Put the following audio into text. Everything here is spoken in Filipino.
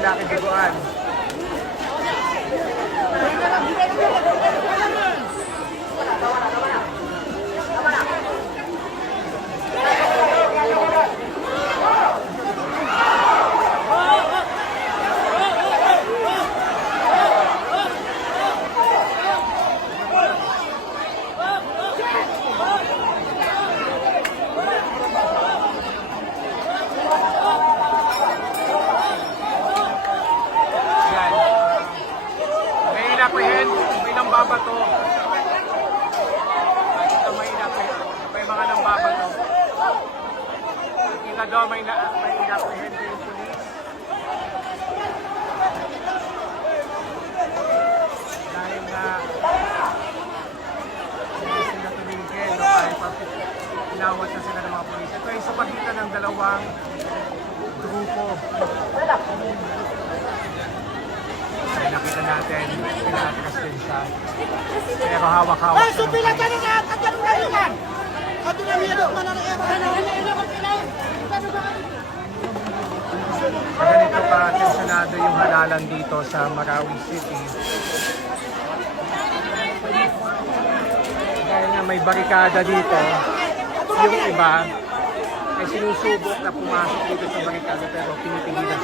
lalaki duguan. Oh! inaprehend, may nambabato. Ito may inaprehend, may mga nambabato. Kita daw may, na, may inaprehend yung police. Dahil na hindi sila tumingin, no, kahit inawat na sila ng mga police. Ito ay sa pagitan ng dalawang grupo. Natin, pinatikas din siya. Pero hawak-hawak siya ng pulis. Ganito ka tensionado yung halalan dito sa Marawi City. Dahil nga may barikada dito, yung iba ay sinusubok na pumasok dito sa barikada pero pinipigilan